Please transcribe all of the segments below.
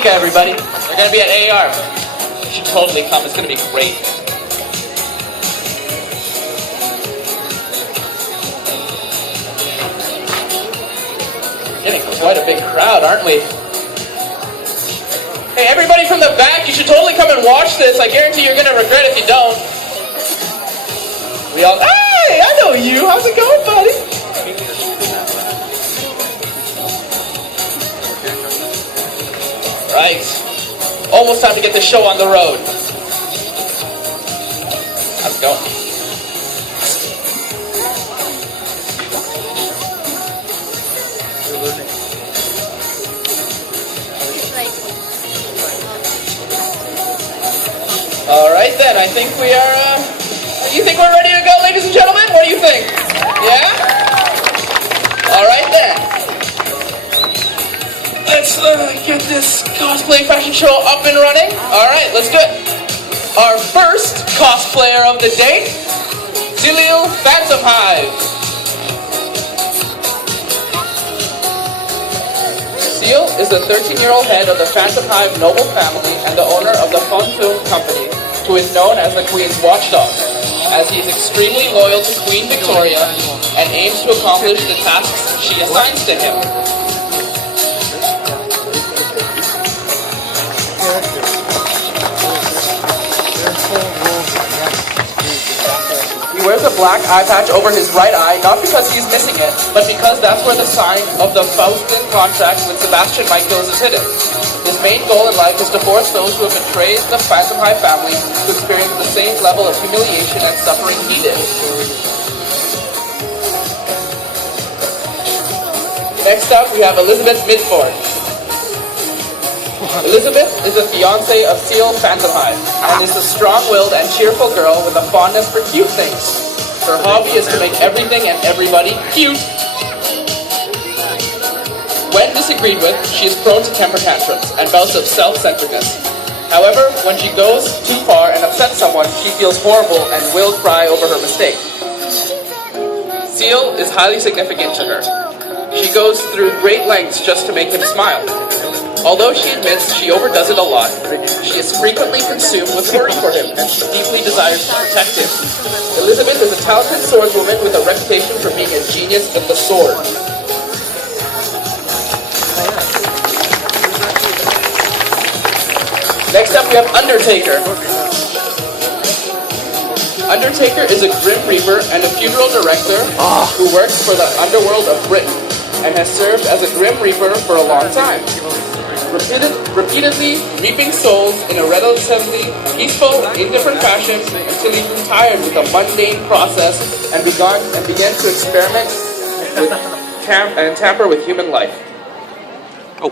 Mika, everybody. They're going to be at AR. You should totally come. It's going to be great. Getting quite a big crowd, aren't we? Hey, everybody from the back, you should totally come and watch this. I guarantee you're going to regret if you don't. We all, hey, I know you. How's it going, buddy? Right. Almost time to get the show on the road. How's it going? Alright then, I think we are, you think we're ready to go, ladies and gentlemen? What do you think? Yeah? Alright then. Let's get this cosplay fashion show up and running. Alright, let's do it. Our first cosplayer of the day, Zilil Phantom Hive. Seal is the 13-year-old head of the Phantom Hive noble family and the owner of the Fun Film Company, who is known as the Queen's watchdog, as he is extremely loyal to Queen Victoria and aims to accomplish the tasks she assigns to him. He wears a black eye patch over his right eye, not because he's missing it, but because that's where the sign of the Faustin contract with Sebastian Michaels is hidden. His main goal in life is to force those who have betrayed the Phantom Hive family to experience the same level of humiliation and suffering he did. Next up, we have Elizabeth Midford. Elizabeth is the fiancée of Seal Phantom Hive, and is a strong-willed and cheerful girl with a fondness for cute things. Her hobby is to make everything and everybody cute. When disagreed with, she is prone to temper tantrums and bouts of self-centeredness. However, when she goes too far and upsets someone, she feels horrible and will cry over her mistake. Seal is highly significant to her. She goes through great lengths just to make him smile. Although she admits she overdoes it a lot, she is frequently consumed with worry for him, and she deeply desires to protect him. Elizabeth is a talented swordswoman with a reputation for being a genius with the sword. Next up, we have Undertaker. Undertaker is a Grim Reaper and a funeral director who works for the underworld of Britain and has served as a Grim Reaper for a long time. Repeatedly reaping souls in a relatively peaceful, indifferent fashion until he grew tired with the mundane process and began to experiment with and tamper with human life. Oh.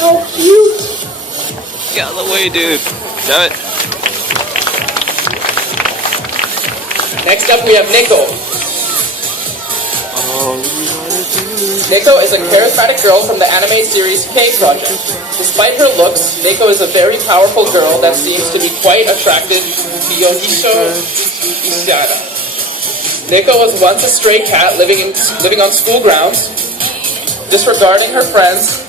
How cute! Get out of the way, dude. Damn it. Next up, we have Nico. Nico is a charismatic girl from the anime series K Project. Despite her looks, Nico is a very powerful girl that seems to be quite attracted to Yohisho Ishihara. Nico was once a stray cat living on school grounds. Disregarding her friends'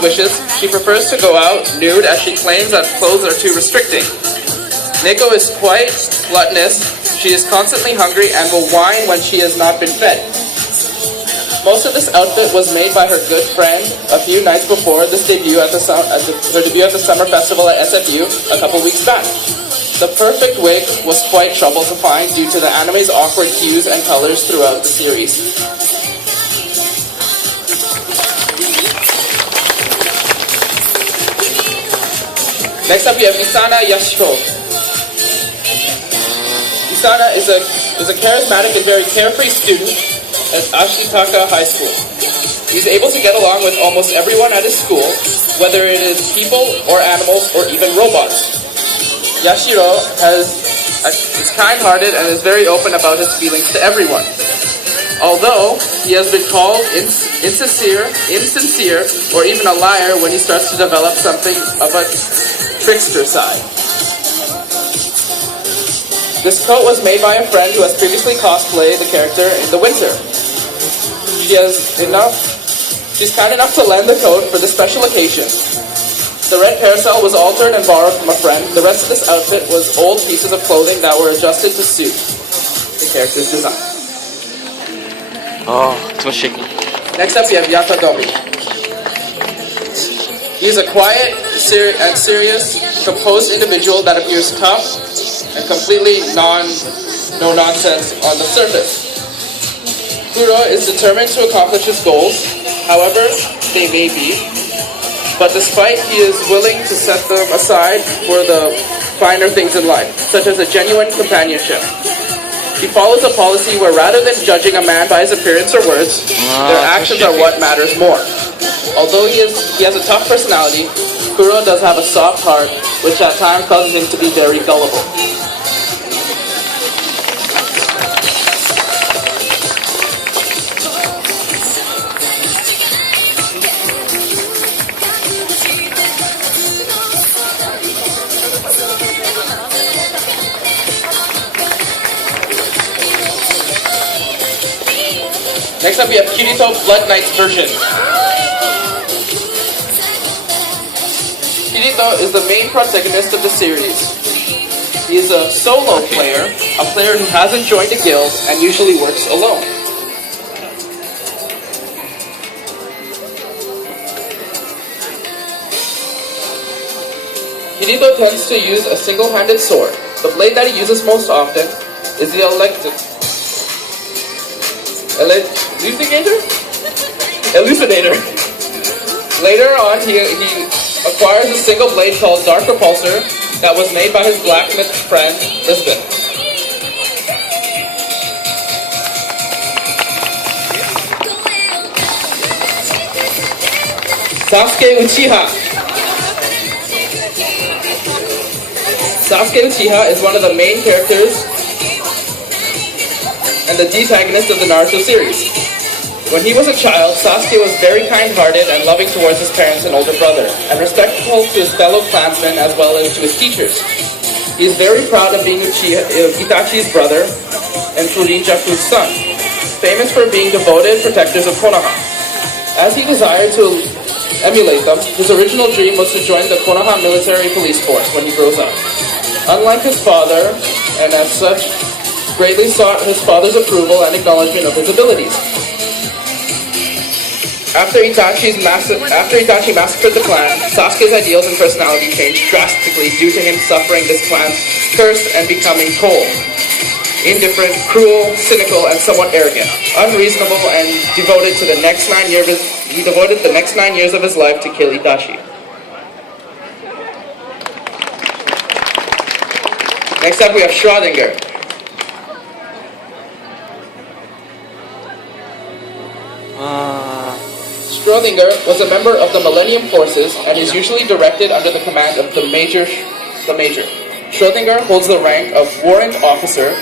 wishes, she prefers to go out nude as she claims that clothes are too restricting. Nico is quite gluttonous. She is constantly hungry and will whine when she has not been fed. Most of this outfit was made by her good friend a few nights before her debut at the summer festival at SFU a couple weeks back. The perfect wig was quite trouble to find due to the anime's awkward hues and colors throughout the series. Next up, we have Isana Yashiro. Isana is a charismatic and very carefree student at Ashitaka High School. He's able to get along with almost everyone at his school, whether it is people or animals or even robots. Yashiro is kind-hearted and is very open about his feelings to everyone. Although he has been called insincere, or even a liar when he starts to develop something of a trickster side. This coat was made by a friend who has previously cosplayed the character in the winter. She's kind enough to lend the coat for this special occasion. The red parasol was altered and borrowed from a friend. The rest of this outfit was old pieces of clothing that were adjusted to suit the character's design. Oh, too shaky. Next up, we have Yatadomi. He is a quiet and serious, composed individual that appears tough and completely no-nonsense on the surface. Kuro is determined to accomplish his goals, however they may be, but despite he is willing to set them aside for the finer things in life, such as a genuine companionship. He follows a policy where rather than judging a man by his appearance or words, their actions are what matters more. Although he has a tough personality, Kuro does have a soft heart, which at times causes him to be very gullible. Next up, we have Kirito Blood Knight's version. Kirito is the main protagonist of the series. He is a solo player, a player who hasn't joined a guild and usually works alone. Kirito tends to use a single-handed sword. The blade that he uses most often is the Elucidator. Later on, he acquires a single blade called Dark Repulsor that was made by his blacksmith friend, Lisbon. Sasuke Uchiha. Sasuke Uchiha is one of the main characters and the antagonist of the Naruto series. When he was a child, Sasuke was very kind-hearted and loving towards his parents and older brother, and respectful to his fellow clansmen as well as to his teachers. He is very proud of being Itachi's brother and Furinjaku's son, famous for being devoted protectors of Konoha. As he desired to emulate them, his original dream was to join the Konoha military police force when he grows up. Unlike his father, and as such, greatly sought his father's approval and acknowledgement of his abilities. After Itachi massacred the clan, Sasuke's ideals and personality changed drastically due to him suffering this clan's curse and becoming cold, indifferent, cruel, cynical, and somewhat arrogant, unreasonable, and devoted the next 9 years of his life to kill Itachi. Next up, we have Schrödinger. Schrödinger was a member of the Millennium Forces and is usually directed under the command of the Major. Schrödinger holds the rank of Warrant Officer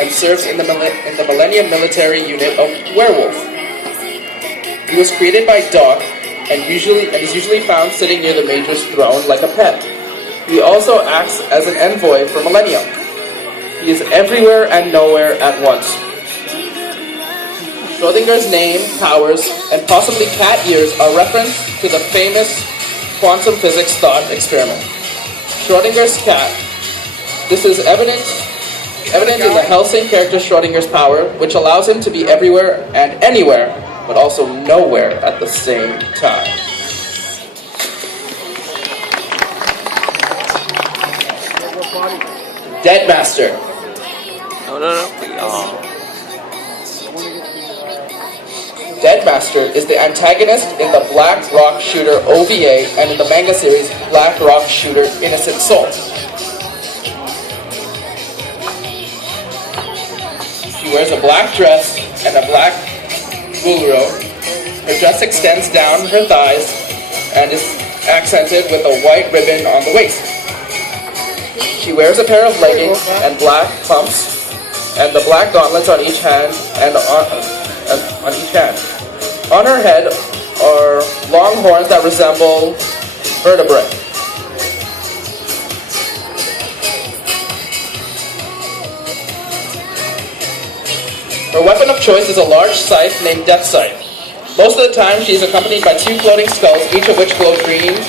and serves in the Millennium Military Unit of Werewolf. He was created by Doc and is usually found sitting near the Major's throne like a pet. He also acts as an envoy for Millennium. He is everywhere and nowhere at once. Schrödinger's name, powers, and possibly cat ears are reference to the famous quantum physics thought experiment. Schrödinger's cat. This is evident in the Helsing character Schrödinger's power, which allows him to be everywhere and anywhere, but also nowhere at the same time. Deadmaster. No, please. Oh. Deadmaster is the antagonist in the Black Rock Shooter OVA and in the manga series Black Rock Shooter Innocent Soul. She wears a black dress and a black buluro. Her dress extends down her thighs and is accented with a white ribbon on the waist. She wears a pair of leggings and black pumps and the black gauntlets on each hand and on each hand. On her head are long horns that resemble vertebrae. Her weapon of choice is a large scythe named Death Scythe. Most of the time, she is accompanied by two floating skulls, each of which glow green